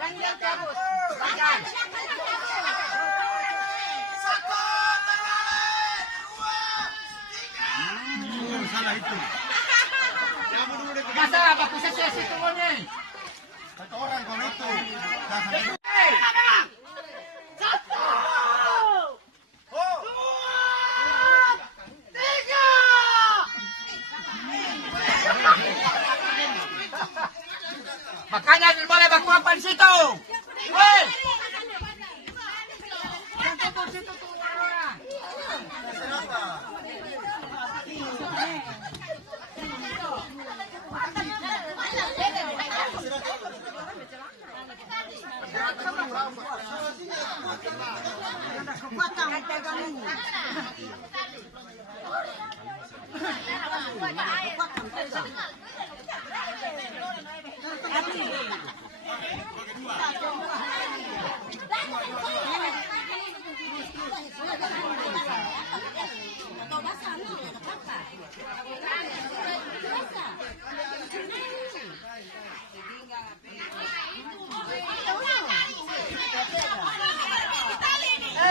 Ganyan terus. Ganyan. Salah itu. Masa apa bisa sesi turunnya? Satu orang kalau itu. Makanya boleh bakuapan situ. Woi.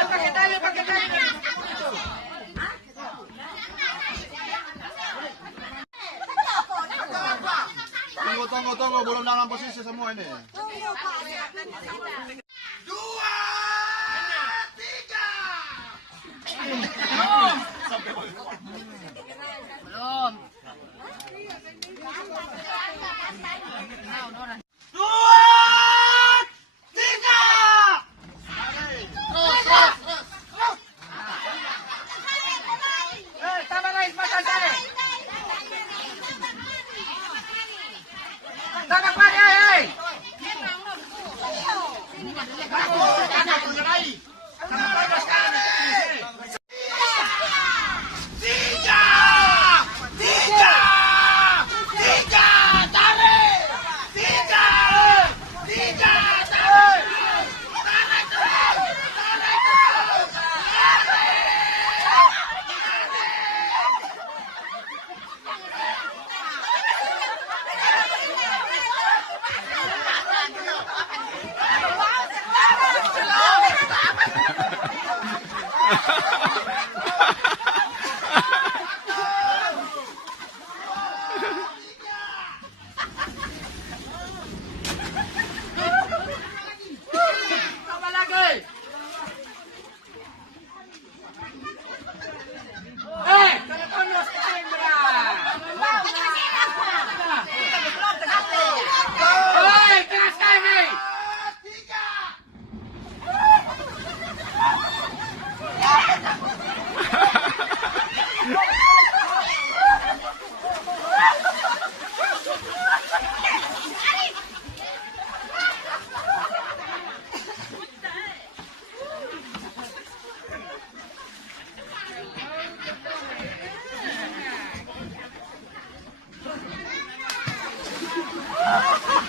Pakai tali. Tunggu, belum dalam posisi semua ini. 2, Eh, tambah lagi pasang tali. Tambah lagi, hei. Kamu, kanan,